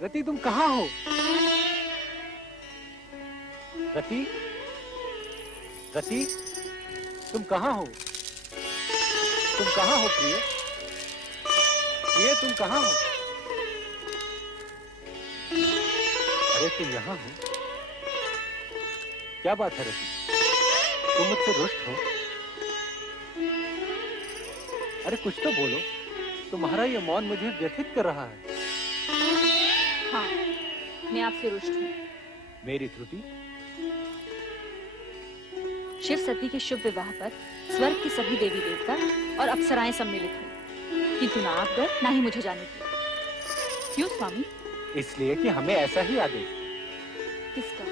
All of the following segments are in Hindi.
रति तुम कहाँ हो? रति, रति, तुम कहाँ हो? तुम कहाँ हो प्रिय? प्रिय तुम कहाँ हो? अरे तुम यहाँ हो? क्या बात है रति? तुम मुझसे रुष्ट हो? अरे कुछ तो बोलो, तुम्हारा ये मौन मुझे व्यथित कर रहा है। हाँ, मैं आपसे रुष्ट हूँ। मेरी त्रुटि? शिव सती के शुभ विवाह पर स्वर्ग के सभी देवी देवता और अप्सराएं सम्मिलित हुई, किंतु ना आप गए ना ही मुझे जाने दिया। क्यों स्वामी? इसलिए कि हमें ऐसा ही आदेश। किसका?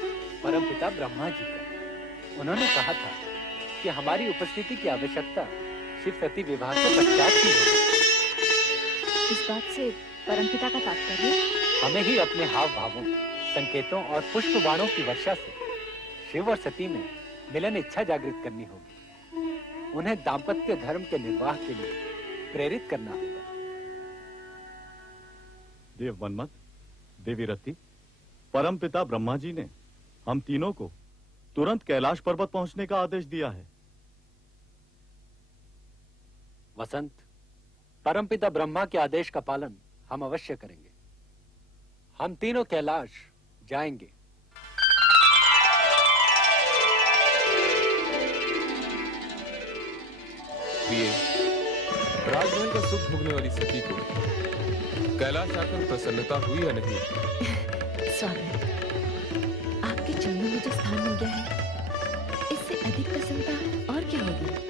परमपिता ब्रह्मा जी का। उन्होंने कहा था कि हमारी उपस्थिति की आवश्यकता शिव सती विवाह के पश्चात ही होगी। इस बात से परमपिता का तात्पर्य? हमें ही अपने हाव भावों, संकेतों और पुष्प बाणों की वर्षा से शिव और सती में मिलन इच्छा जागृत करनी होगी। उन्हें दाम्पत्य धर्म के निर्वाह के लिए प्रेरित करना होगा। देव मनमत, देवी रति, परमपिता ब्रह्मा जी ने हम तीनों को तुरंत कैलाश पर्वत पहुंचने का आदेश दिया है। वसंत, परमपिता ब्रह्मा के आदेश का पालन हम अवश्य करेंगे। हम तीनों कैलाश जाएंगे। प्रिय, राजमहल का सुख भोगने वाली सती को कैलाश आकर प्रसन्नता हुई या नहीं? स्वामी, आपके चरणों में जो स्थान मिल गया है, इससे अधिक प्रसन्नता और क्या होगी?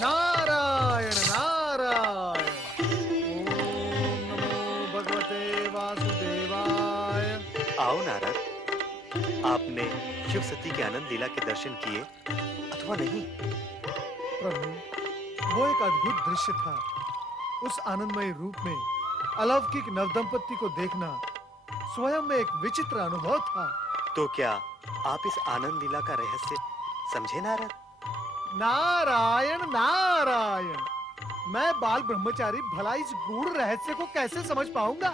नारायण नारायण। ओम नमो भगवते वासुदेवाय। आओ नारद, आपने शिव सती के आनंद लीला के दर्शन किए अथवा नहीं? प्रभु, वो एक अद्भुत दृश्य था। उस आनंदमय रूप में अलौकिक नवदंपति को देखना स्वयं में एक विचित्र अनुभव था। तो क्या आप इस आनंद लीला का रहस्य समझे नारद? नारायण नारायण, मैं बाल ब्रह्मचारी भला इस गूढ़ रहस्य को कैसे समझ पाऊंगा?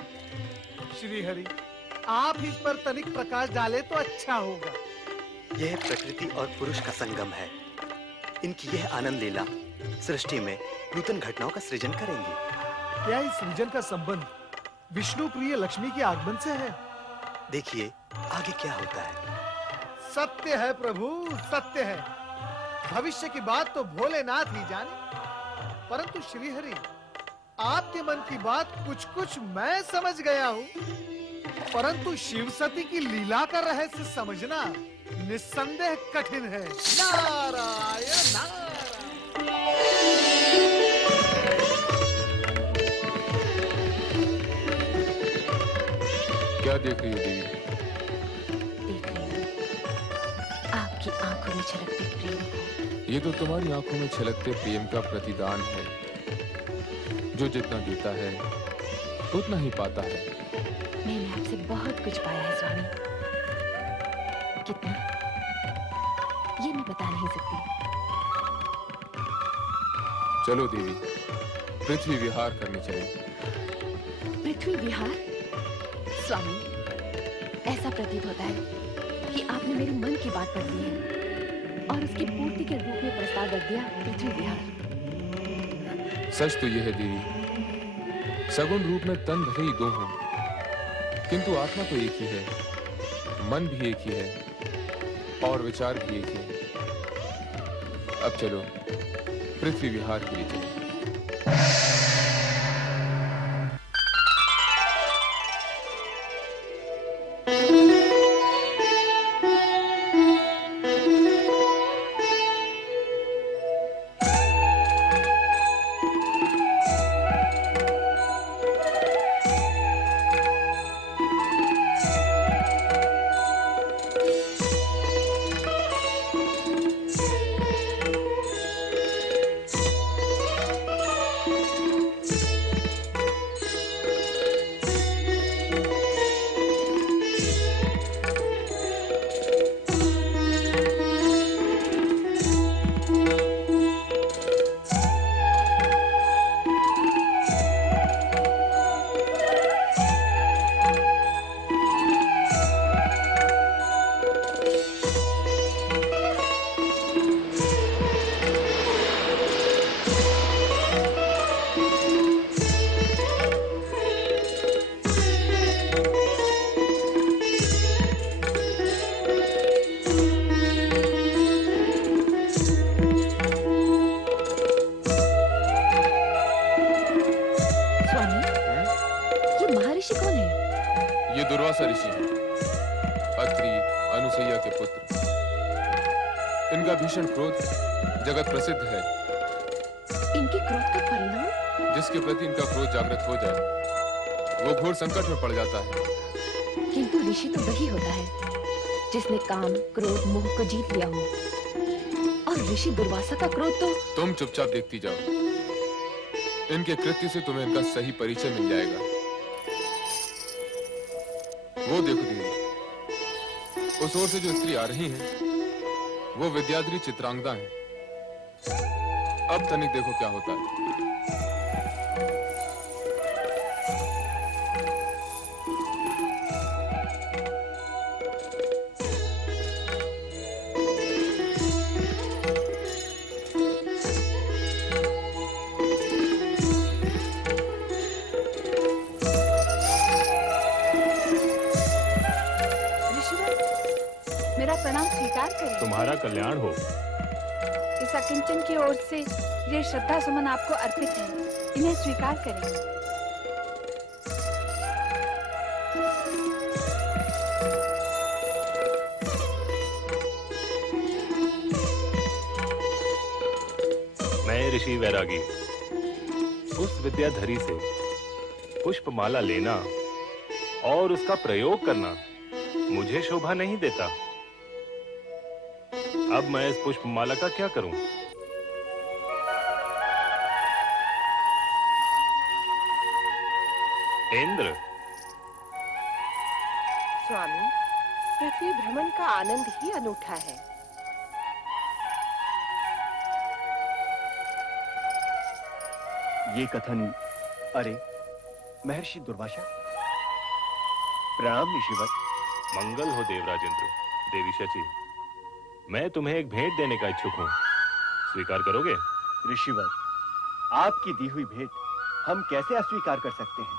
श्री हरि, आप इस पर तनिक प्रकाश डाले तो अच्छा होगा। यह प्रकृति और पुरुष का संगम है। इनकी यह आनंद लीला सृष्टि में नूतन घटनाओं का सृजन करेंगी। क्या इस सृजन का संबंध विष्णु प्रिय लक्ष्मी के आगमन से है? देखिए आगे क्या होता है। सत्य है प्रभु, सत्य है। भविष्य की बात तो भोलेनाथ ही जाने, परंतु श्रीहरि, आपके मन की बात कुछ कुछ मैं समझ गया हूँ, परंतु शिव सती की लीला का रहस्य समझना निस्संदेह कठिन है। नारायण नारायण। क्या देख रही हो देवी? देख रही हूँ आपकी आंखों में छलकते प्रेम को। ये तो तुम्हारी आंखों में छलकते प्रेम का प्रतिदान है। जो जितना देता है उतना ही पाता है। मैंने आपसे बहुत कुछ पाया है स्वामी। कितना, ये मैं बता नहीं सकती। चलो देवी, पृथ्वी विहार करने चले। पृथ्वी विहार? स्वामी, ऐसा प्रतीत होता है कि आपने मेरे मन की बात पढ़ ली है और उसकी पूर्ति के रूप में प्रस्ताव रख दिया पृथ्वी विहार। सच तो यह है देवी, सगुण रूप में तन भले ही दो हों, किंतु आत्मा तो एक ही है, मन भी एक ही है और विचार भी एक ही है। अब चलो पृथ्वी विहार के लिए चलें। ये दुर्वासा ऋषि हैं, अत्रि अनुसैया के पुत्र। इनका भीषण क्रोध जगत प्रसिद्ध है। इनके क्रोध का परिणाम? जिसके प्रति इनका क्रोध जागृत हो जाए वो घोर संकट में पड़ जाता है। किंतु ऋषि तो वही होता है जिसने काम, क्रोध, मोह को जीत लिया हो। और ऋषि दुर्वासा का क्रोध तो... तुम चुपचाप देखती जाओ, इनके कृत्य से तुम्हें इनका सही परिचय मिल जाएगा। वो देखो दीदी, उस ओर से जो स्त्री आ रही हैं, वो विद्याधरी चित्रांगदा है। अब तनिक देखो क्या होता है। मेरा प्रणाम स्वीकार करें। तुम्हारा कल्याण हो। इस अकिंचन की ओर से ये श्रद्धा सुमन आपको अर्पित है, इन्हें स्वीकार करें। मैं ऋषि वैरागी उस विद्याधरी से पुष्पमाला लेना और उसका प्रयोग करना मुझे शोभा नहीं देता। अब मैं इस पुष्पमाला का क्या करूं? इंद्र। स्वामी, पृथ्वी भ्रमण का आनंद ही अनूठा है। ये कथन, अरे महर्षि दुर्वासा, प्रणाम ऋषिवर। मंगल हो देवराज इंद्र। देवी शची, मैं तुम्हें एक भेंट देने का इच्छुक हूं, स्वीकार करोगे? ऋषिवर, आपकी दी हुई भेंट हम कैसे अस्वीकार कर सकते हैं?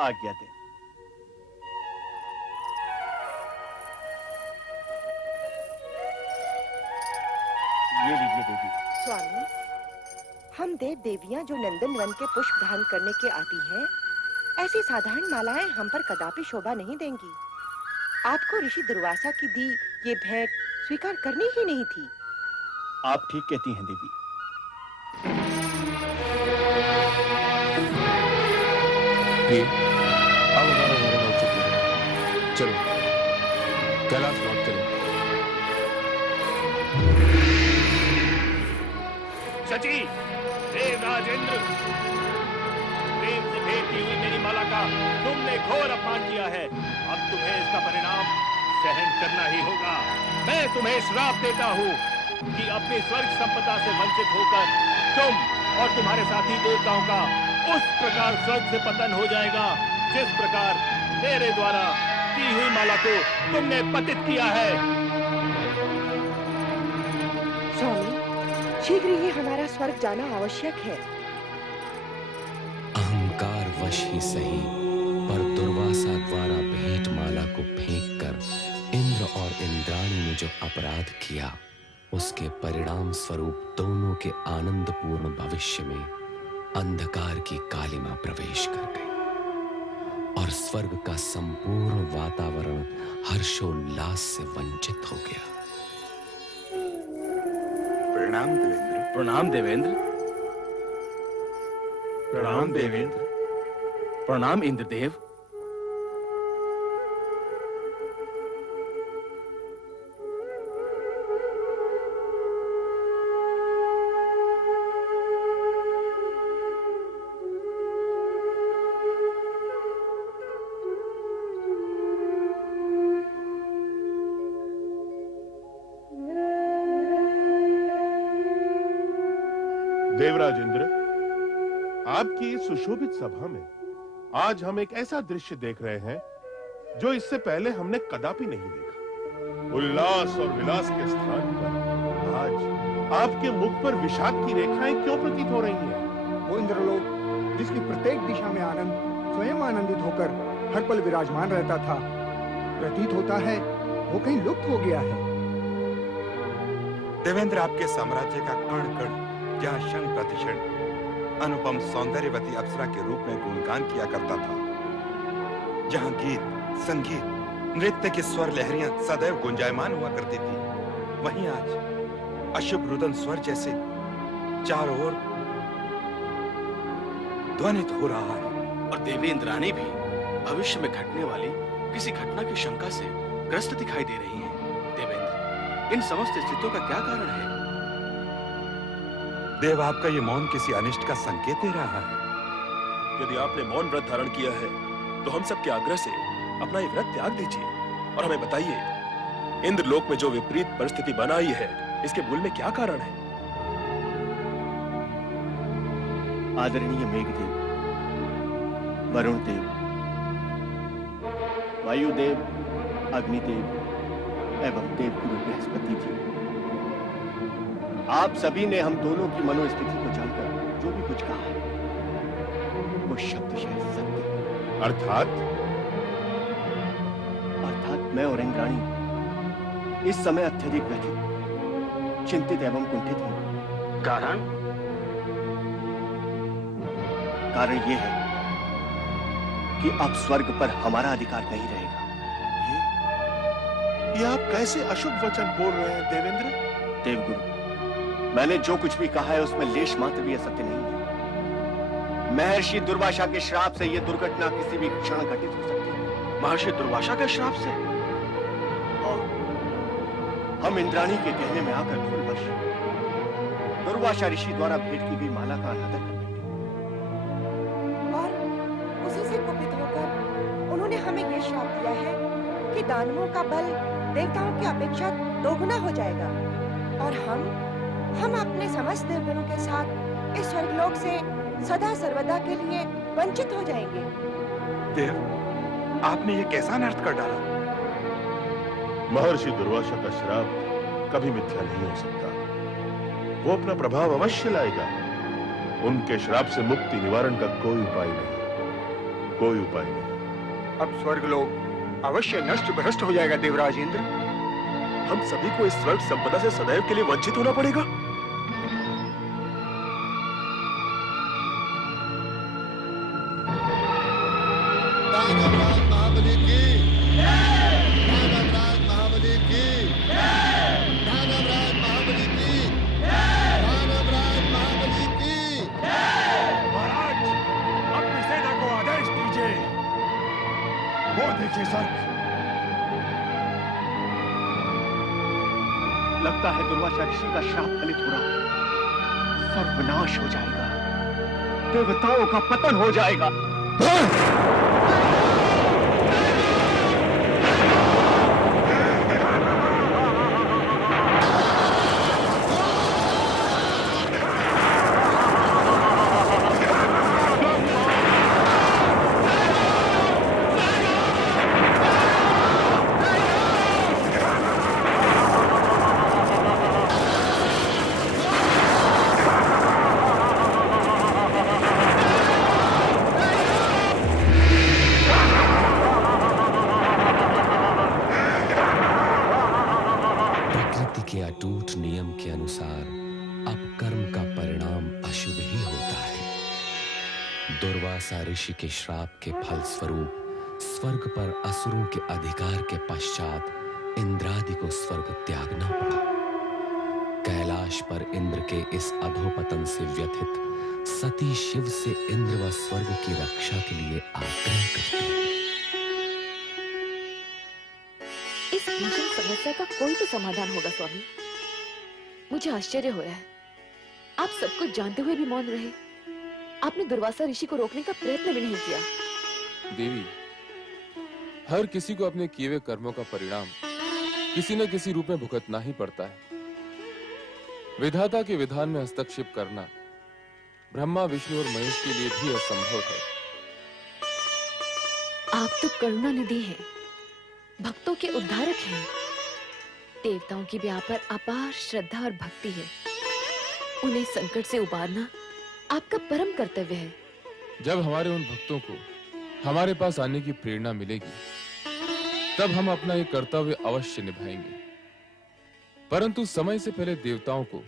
आज्ञा दें। ये लीजिए देवी। स्वामी, हम देव देवियां जो नंदन वन के पुष्प दान करने के आती हैं, ऐसी साधारण मालाएं हम पर कदापि शोभा नहीं देंगी। आपको ऋषि दुर्वासा की दी ये भेंट स्वीकार करनी ही नहीं थी। आप ठीक कहती हैं देवी। अब हमारा भोजन हो चुका है, चलो कैलाश लौट चलो। शची, देवराज इंद्र, प्रेम से भेंट की हुई मेरी माला का तुमने घोर अपमान किया है। अब तुम्हें इसका परिणाम सहन करना ही होगा। मैं तुम्हें श्राप देता हूँ कि अपनी स्वर्ग संपदा से वंचित होकर तुम और तुम्हारे साथी देवताओं का उस प्रकार स्वर्ग से पतन हो जाएगा जिस प्रकार मेरे द्वारा की हुई माला को तुमने पतित किया है। स्वामी, शीघ्र ही हमारा स्वर्ग जाना आवश्यक है। अहंकार वश ही सही, पर दुर्वासा द्वारा भेंट माला को फेंककर इंद्र और इंद्राणी ने जो अपराध किया, उसके परिणाम स्वरूप दोनों के आनंदपूर्ण भविष्य में अंधकार की कालिमा प्रवेश कर गई और स्वर्ग का संपूर्ण वातावरण हर्षोल्लास से वंचित हो गया। प्रणाम देवेंद्र। प्रणाम देवेंद्र। प्रणाम देवेंद्र। प्रणाम इंद्रदेव। देवराज इंद्र, आपकी इस सुशोभित सभा में आज हम एक ऐसा दृश्य देख रहे हैं जो इससे पहले हमने कदापि नहीं देखा। उल्लास और विलास के स्थान पर आज आपके मुख पर विषाद की रेखाएं क्यों प्रतीत हो रही हैं? वो इंद्रलोक जिसकी प्रत्येक दिशा में आनंद स्वयं आनंदित होकर हर पल विराजमान रहता था, प्रतीत होता है वो कहीं लुप्त हो गया है। देवेंद्र, आपके साम्राज्य का कण कण, जहाँ क्षण प्रतिक्षण अनुपम सौंदर्यवती अप्सरा के रूप में गुणगान किया करता था। जहां गीत, संगीत, नृत्य की स्वर लहरियां सदैव गुंजायमान हुआ करती थी, वहीं आज अशुभ रुदन स्वर जैसे चारों ओर ध्वनित हो रहा है। और देवी इंद्राणी भी भविष्य में घटने वाली किसी घटना की शंका से ग्रस्त दिखाई दे रही हैं। देवेंद्र, इन समस्त स्थितियों का क्या कारण है? देव, आपका ये मौन किसी अनिष्ट का संकेत दे रहा है। यदि आपने मौन व्रत धारण किया है तो हम सबके आग्रह से अपना ये व्रत त्याग दीजिए और हमें बताइए, इंद्रलोक में जो विपरीत परिस्थिति बनाई है, इसके मूल में क्या कारण है? आदरणीय मेघदेव, वरुण देव, वायुदेव, अग्निदेव एवं देवगुरु बृहस्पति जी, आप सभी ने हम दोनों की मनोस्थिति को जानकर जो भी कुछ कहा है वो शब्दशः सत्य। अर्थात मैं और इंद्राणी इस समय अत्यधिक व्यथित, चिंतित एवं कुंठित हैं। कारण यह है कि अब स्वर्ग पर हमारा अधिकार नहीं रहेगा। ये आप कैसे अशुभ वचन बोल रहे हैं देवेंद्र? देवगुरु, मैंने जो कुछ भी कहा है उसमें लेश मात्र भी असत्य नहीं है। महर्षि दुर्वासा के श्राप से यह दुर्घटना किसी भी क्षण घटित हो सकती है। महर्षि दुर्वासा के श्राप से? हम इंद्राणी के कहने में आकर भूलवश दुर्वासा ऋषि द्वारा भेंट की गई माला का अनादर कर और उसी से कुपित होकर उन्होंने हमें ये श्राप दिया है कि दानवों का बल देवताओं की अपेक्षा दोगुना हो जाएगा और हम अपने समस्त देवगुणों के साथ इस स्वर्गलोक से सदा सर्वदा के लिए वंचित हो जाएंगे। देव, आपने ये कैसा अनर्थ कर डाला? महर्षि दुर्वासा का श्राप कभी मिथ्या नहीं हो सकता। वो अपना प्रभाव अवश्य लाएगा। उनके श्राप से मुक्ति निवारण का कोई उपाय नहीं, कोई उपाय नहीं। अब स्वर्गलोक अवश्य नष्ट भ्रष्ट हो जाएगा देवराज इंद्र। हम सभी को इस स्वर्ग संपदा से सदैव के लिए वंचित होना पड़ेगा। महाबली की महाबली की महाबली की महाबली की। महाराज, अपनी सेना को आदेश दीजिए। वो देखिए स्वर्ग। लगता है दुर्वासा ऋषि का श्राप फलित हो रहा है। सर्वनाश हो जाएगा, देवताओं का पतन हो जाएगा। दुर्वासा ऋषि के श्राप के फल स्वरूप स्वर्ग पर असुरों के अधिकार के पश्चात इंद्रादि को स्वर्ग त्यागना पड़ा। कैलाश पर इंद्र के इस अधोपतन से व्यथित सती शिव से इंद्र व स्वर्ग की रक्षा के लिए आग्रह करती है। इस भीषण समस्या का कोई तो समाधान होगा स्वामी। मुझे आश्चर्य हो रहा है, आप सब कुछ जानते हुए भी मौन रहे। आपने दुर्वासा ऋषि को रोकने का प्रयत्न भी नहीं किया। देवी, हर किसी को अपने किए हुए कर्मों का परिणाम किसी न किसी रूप में भुगतना ही पड़ता है। विधाता के विधान में हस्तक्षेप करना ब्रह्मा, विष्णु और महेश के लिए भी असंभव है। आप तो करुणा निधि हैं, भक्तों के उद्धारक हैं। देवताओं की भी आप पर अपार श्रद्धा और भक्ति है। उन्हें संकट से उबारना आपका परम कर्तव्य है। जब हमारे उन भक्तों को हमारे पास आने की प्रेरणा मिलेगी, तब हम अपना ये कर्तव्य अवश्य निभाएंगे। परंतु समय से पहले देवताओं को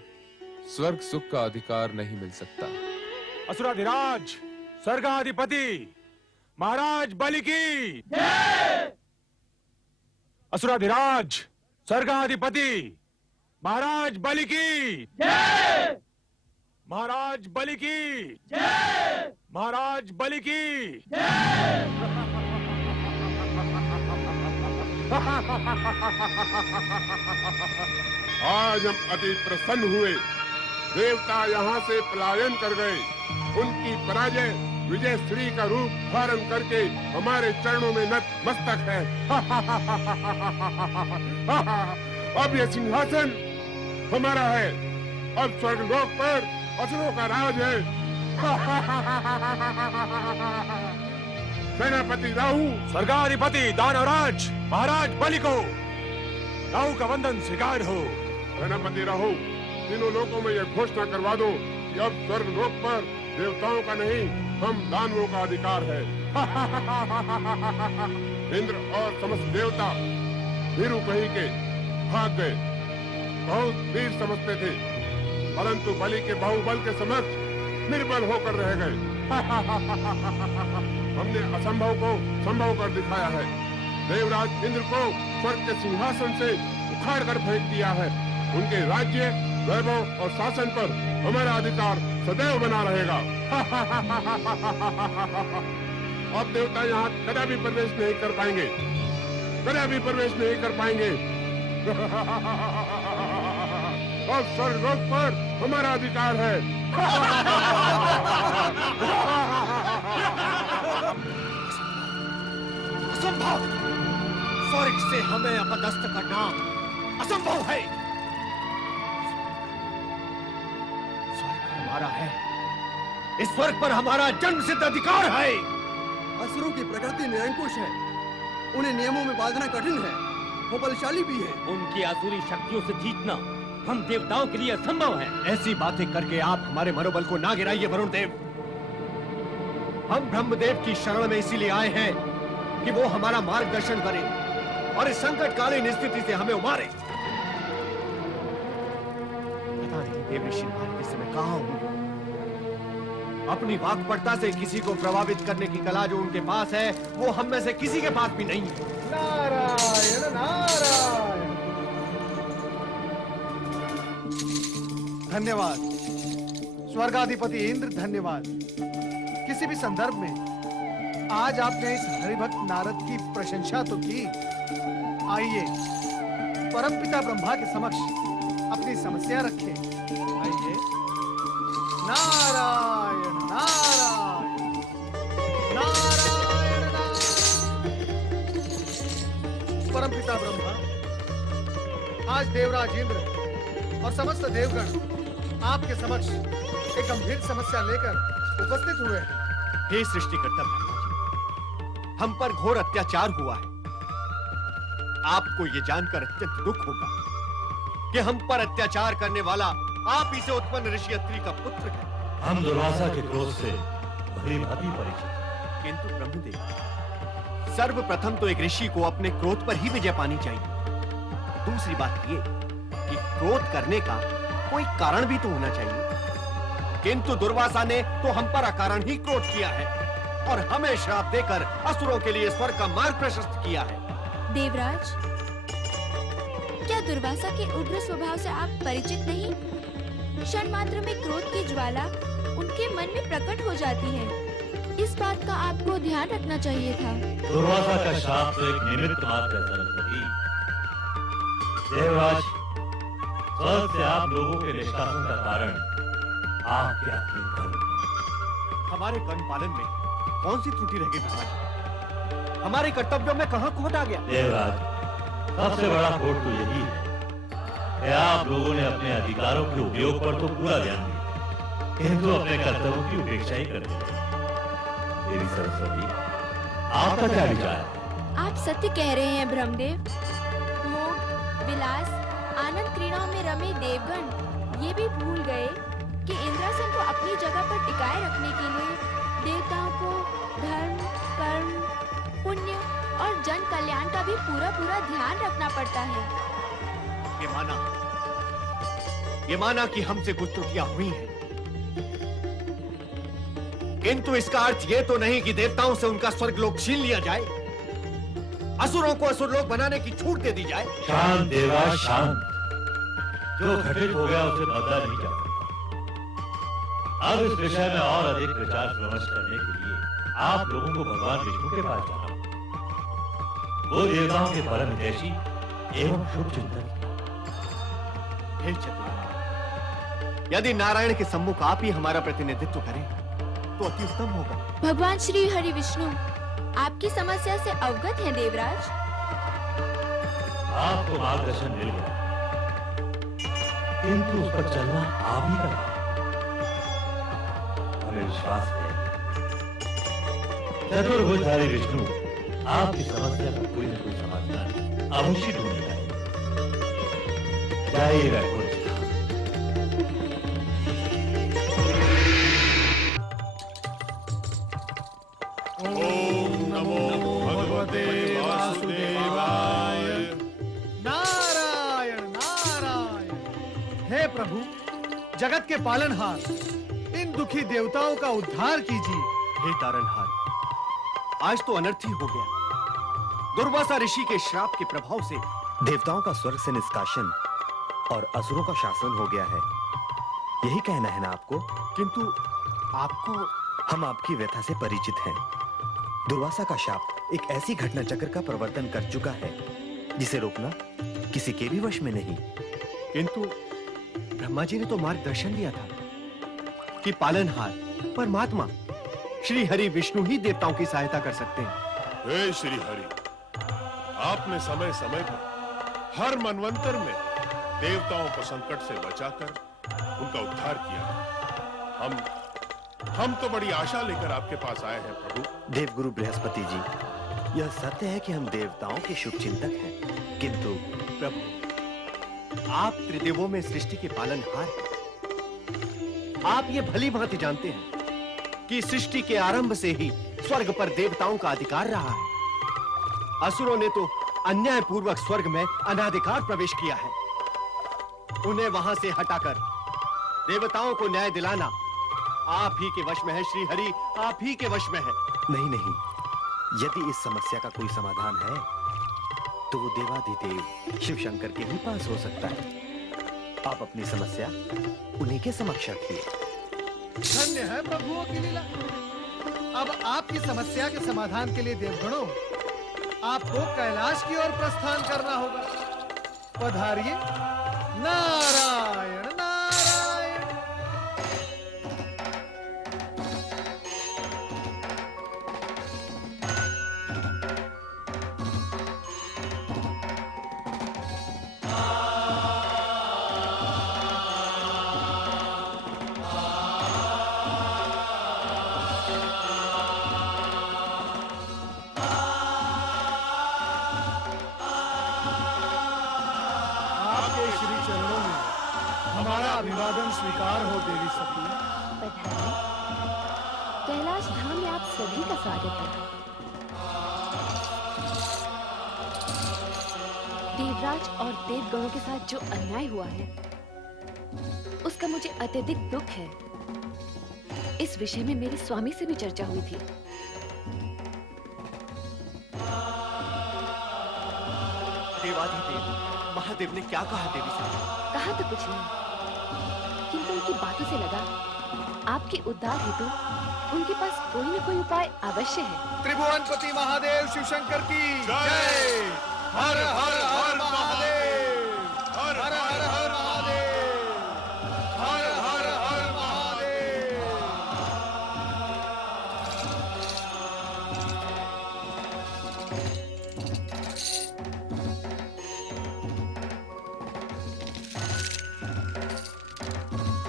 स्वर्ग सुख का अधिकार नहीं मिल सकता। असुराधिराज स्वर्गाधिपति महाराज बलि की असुराधिराज स्वर्गाधिपति महाराज बलि की महाराज बलि की महाराज बलि की आज हम अति प्रसन्न हुए। देवता यहाँ से पलायन कर गए। उनकी पराजय विजय श्री का रूप धारण करके हमारे चरणों में नतमस्तक है। अब यह सिंहासन हमारा है। अब स्वर्गलोक पर असुरों का राज है। सेनापति राहु, स्वर्गाधिपति दानवराज महाराज बलि को राहु का वंदन स्वीकार हो। सेनापति राहु, तीनों लोकों में यह घोषणा करवा दो कि अब स्वर्गलोक पर देवताओं का नहीं, हम दानवों का अधिकार है। इंद्र और समस्त देवता वीरू कही के भाग गए। बहुत वीर समझते थे, परंतु बलि के बाहुबल के समक्ष निर्बल होकर रह गए। हमने असंभव को संभव कर दिखाया है। देवराज इंद्र को स्वर्ग के सिंहासन से उखाड़ कर फेंक दिया है। उनके राज्य, वैभव और शासन पर हमारा अधिकार सदैव बना रहेगा। अब देवता यहाँ कदापि प्रवेश नहीं कर पाएंगे, कदापि प्रवेश नहीं कर पाएंगे। और स्वर्गलोक पर हमारा अधिकार है। असंभव! स्वर्ग से हमें अपदस्थ करना असंभव है। स्वर्ग हमारा है। इस स्वर्ग पर हमारा जन्म सिद्ध अधिकार है। असुरों की प्रकृति निरंकुश है। उन्हें नियमों में बांधना कठिन है। वो बलशाली भी है। उनकी आसुरी शक्तियों से जीतना हम देवताओं के लिए असंभव है। ऐसी बातें करके आप हमारे मनोबल को ना गिराइए वरुण देव। हम ब्रह्मदेव की शरण में इसीलिए आए हैं कि वो हमारा मार्गदर्शन करे और इस संकटकालीन स्थिति से हमें उबारे। पता नहीं देव ऋषि इस समय कहाँ होंगे। अपनी वाक्पटुता से किसी को प्रभावित करने की कला जो उनके पास है, वो हम में से किसी के पास भी नहीं है। नारायण नारायण। धन्यवाद स्वर्गाधिपति इंद्र, धन्यवाद। किसी भी संदर्भ में आज आपने इस हरिभक्त नारद की प्रशंसा तो की। आइए परमपिता ब्रह्मा के समक्ष अपनी समस्या रखें। आइए। नारायण नारायण नारायण नारायण। परमपिता ब्रह्मा, आज देवराज इंद्र और समस्त देवगण आपके समक्ष एक गंभीर समस्या लेकर उपस्थित हुए। हे सृष्टिकर्ता ब्रह्मा जी, हम पर घोर अत्याचार हुआ है। आपको ये जानकर अत्यंत दुख होगा कि हम पर अत्याचार करने वाला आप ही से उत्पन्न ऋषि अत्रि का पुत्र है। हम दुर्वासा के क्रोध से भली भांति परिचित, किंतु ब्रह्मदेव, सर्वप्रथम तो एक ऋषि को अपने क्रोध पर ही विजय पानी चाहिए। दूसरी बात ये कि क्रोध करने का कोई कारण भी तो होना चाहिए। किंतु दुर्वासा ने तो हम पर अकारण ही क्रोध किया है और हमें श्राप देकर असुरों के लिए स्वर्ग का मार्ग प्रशस्त किया है। देवराज, क्या दुर्वासा के उग्र स्वभाव से आप परिचित नहीं? क्षण मात्र में क्रोध की ज्वाला उनके मन में प्रकट हो जाती है। इस बात का आपको ध्यान रखना चाहिए था। दुर्वासा का शाप तो एक निमित्त मात्र है सरस्वती। देवराज, स्वर्ग से आप लोगों के निष्कासन का कारण आपके अपने कर्म। हमारे कर्म पालन में कौन सी त्रुटि रह गई महाराज? हमारे कर्तव्यों में कहाँ खोट आ गया? देवराज, सबसे बड़ा खोट तो यही है कि आप लोगों ने अपने अधिकारों के उपयोग पर तो पूरा ध्यान दिया, किंतु अपने कर्तव्यों की उपेक्षा ही कर दी। देवी सरस्वती, आपका क्या विचार है? आप सत्य कह रहे हैं ब्रह्मदेव। भोग, विलास, आनंद क्रीड़ाओं में रमे देवगण ये भी भूल गए कि इंद्रासन को अपनी जगह पर टिकाए रखने के लिए देवताओं को धर्म, कर्म, पुण्य और जन कल्याण का भी पूरा ध्यान रखना पड़ता है। ये माना कि हमसे कुछ त्रुटियां हुई हैं, किंतु इसका अर्थ ये तो नहीं कि देवताओं से उनका स्वर्गलोक छीन लिया जाए, असुरों को असुरलोक बनाने की छूट दे दी जाए। शांत देवराज शांत। जो घटित हो गया उसे बदला नहीं जा सकता। अब इस विषय में और अधिक विचार विमर्श करने के लिए आप लोगों को भगवान विष्णु के पास जाना होगा। वो देवताओं के परम हितैषी एवं शुभ चिंतक। हे चतुर, यदि नारायण के सम्मुख आप ही हमारा प्रतिनिधित्व करें तो अति उत्तम होगा। भगवान श्री हरि विष्णु आपकी समस्या से अवगत हैं देवराज। आपको मार्गदर्शन मिल गया, किंतु उस पर चलना आप ही का हमें विश्वास है चतुर्भुजधारी विष्णु आपकी समस्या का कोई न कोई समाधान अवश्य ढूंढेगा। जाइए वैकुंठ। नारायण नारायण। हे प्रभु, जगत के पालनहार, इन दुखी देवताओं का उद्धार कीजिए। हे तारनहार, आज तो अनर्थ ही हो गया। दुर्वासा ऋषि के श्राप के प्रभाव से देवताओं का स्वर्ग से निष्कासन और असुरों का शासन हो गया है, यही कहना है ना आपको? किंतु आपको, हम आपकी व्यथा से परिचित हैं। दुर्वासा का शाप एक ऐसी घटना चक्र का प्रवर्तन कर चुका है जिसे रोकना किसी के भी वश में नहीं। किंतु ब्रह्मा जी ने तो मार्गदर्शन दिया था कि पालनहार परमात्मा श्री हरि विष्णु ही देवताओं की सहायता कर सकते हैं। हे श्री हरि, आपने समय समय पर हर मनवंतर में देवताओं को संकट से बचाकर उनका उद्धार किया। हम तो बड़ी आशा लेकर आपके पास आए हैं प्रभु। देवगुरु बृहस्पति जी, यह सत्य है कि हम देवताओं के शुभ चिंतक हैं, किंतु प्रभु, आप त्रिदेवों में सृष्टि के पालनहार हैं। आप ये भली भांति जानते हैं कि सृष्टि के आरंभ से ही स्वर्ग पर देवताओं का अधिकार रहा है। असुरों ने तो अन्याय पूर्वक स्वर्ग में अनाधिकार प्रवेश किया है। उन्हें वहां से हटाकर देवताओं को न्याय दिलाना आप ही के वश में है श्री हरि, आप ही के वश में है। नहीं नहीं, यदि इस समस्या का कोई समाधान है तो वो देवाधिदेव शिव शंकर के ही पास हो सकता है। आप अपनी समस्या उन्हीं के समक्ष रखिए। धन्य है प्रभुओं की लीला। अब आपकी समस्या के समाधान के लिए देवगणों, आपको कैलाश की ओर प्रस्थान करना होगा। पधारिए। नारायण नारायण। अभिवादन स्वीकार हो देवी सती। कैलाश धाम में आप सभी का स्वागत है। देवराज और देवगणों के साथ जो अन्याय हुआ है उसका मुझे अत्यधिक दुख है। इस विषय में मेरे स्वामी से भी चर्चा हुई थी। देवाधिदेव महादेव ने क्या कहा देवी सती? कहा तो कुछ नहीं, किंतु उनकी बातों से लगा आपके उद्धार हेतु उनके पास कोई न कोई उपाय अवश्य है। त्रिभुवनपति महादेव शिव शंकर की जय। हर हर हर महादेव। हर हर हर महादेव। हर हर हर महादेव।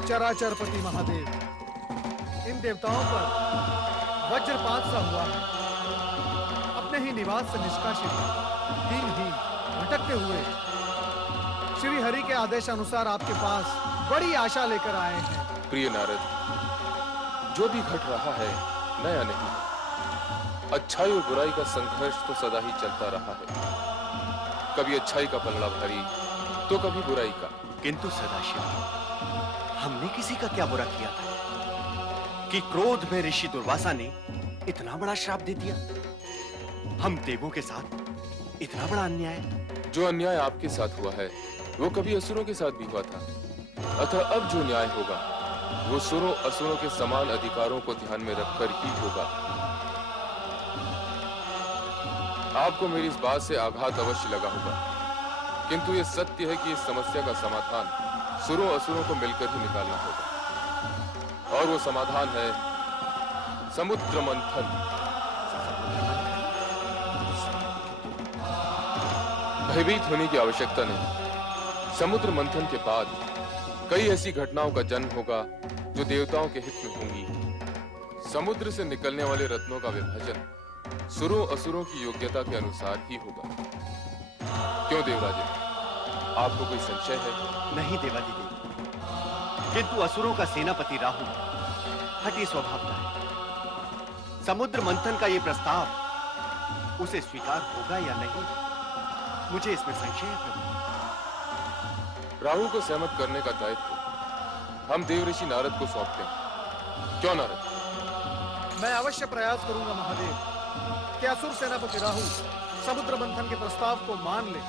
चराचरपति महादेव, इन देवताओं पर वज्रपात सा हुआ है। अपने ही निवास से निष्कासित दीनहीन भटकते हुए श्री हरि के आदेश अनुसार आपके पास बड़ी आशा लेकर आए हैं। प्रिय नारद, जो भी घट रहा है नया नहीं है। अच्छाई और बुराई का संघर्ष तो सदा ही चलता रहा है। कभी अच्छाई का पलड़ा भारी तो कभी बुराई का। किंतु सदाशिव, हमने किसी का क्या बुरा किया था? कि क्रोध में ऋषि दुर्वासा ने इतना बड़ा श्राप दे दिया? हम देवों के साथ इतना बड़ा अन्याय? जो अन्याय आपके साथ हुआ है वो कभी असुरों के साथ भी हुआ था। अतः अब जो न्याय होगा वो सुरों असुरों के समान अधिकारों को ध्यान में रखकर ही होगा। आपको मेरी इस बात से आघात अवश्य लगा होगा, किंतु ये सत्य है कि इस समस्या का समाधान सुरों असुरों को मिलकर ही निकालना होगा, और वो समाधान है समुद्र मंथन। भयभीत होने की आवश्यकता नहीं। समुद्र मंथन के बाद कई ऐसी घटनाओं का जन्म होगा जो देवताओं के हित में होंगी। समुद्र से निकलने वाले रत्नों का विभाजन सुरों असुरों की योग्यता के अनुसार ही होगा। क्यों देवराज, आपको कोई संशय है? नहीं देवादिदेव, किंतु असुरों का सेनापति राहु हठी स्वभाव का है। समुद्र मंथन का ये प्रस्ताव उसे स्वीकार होगा या नहीं, मुझे इसमें संशय है प्रभु। राहु को सहमत करने का दायित्व हम देवऋषि नारद को सौंपते हैं। क्यों नारद? मैं अवश्य प्रयास करूंगा महादेव कि असुर सेनापति राहु समुद्र मंथन के प्रस्ताव को मान ले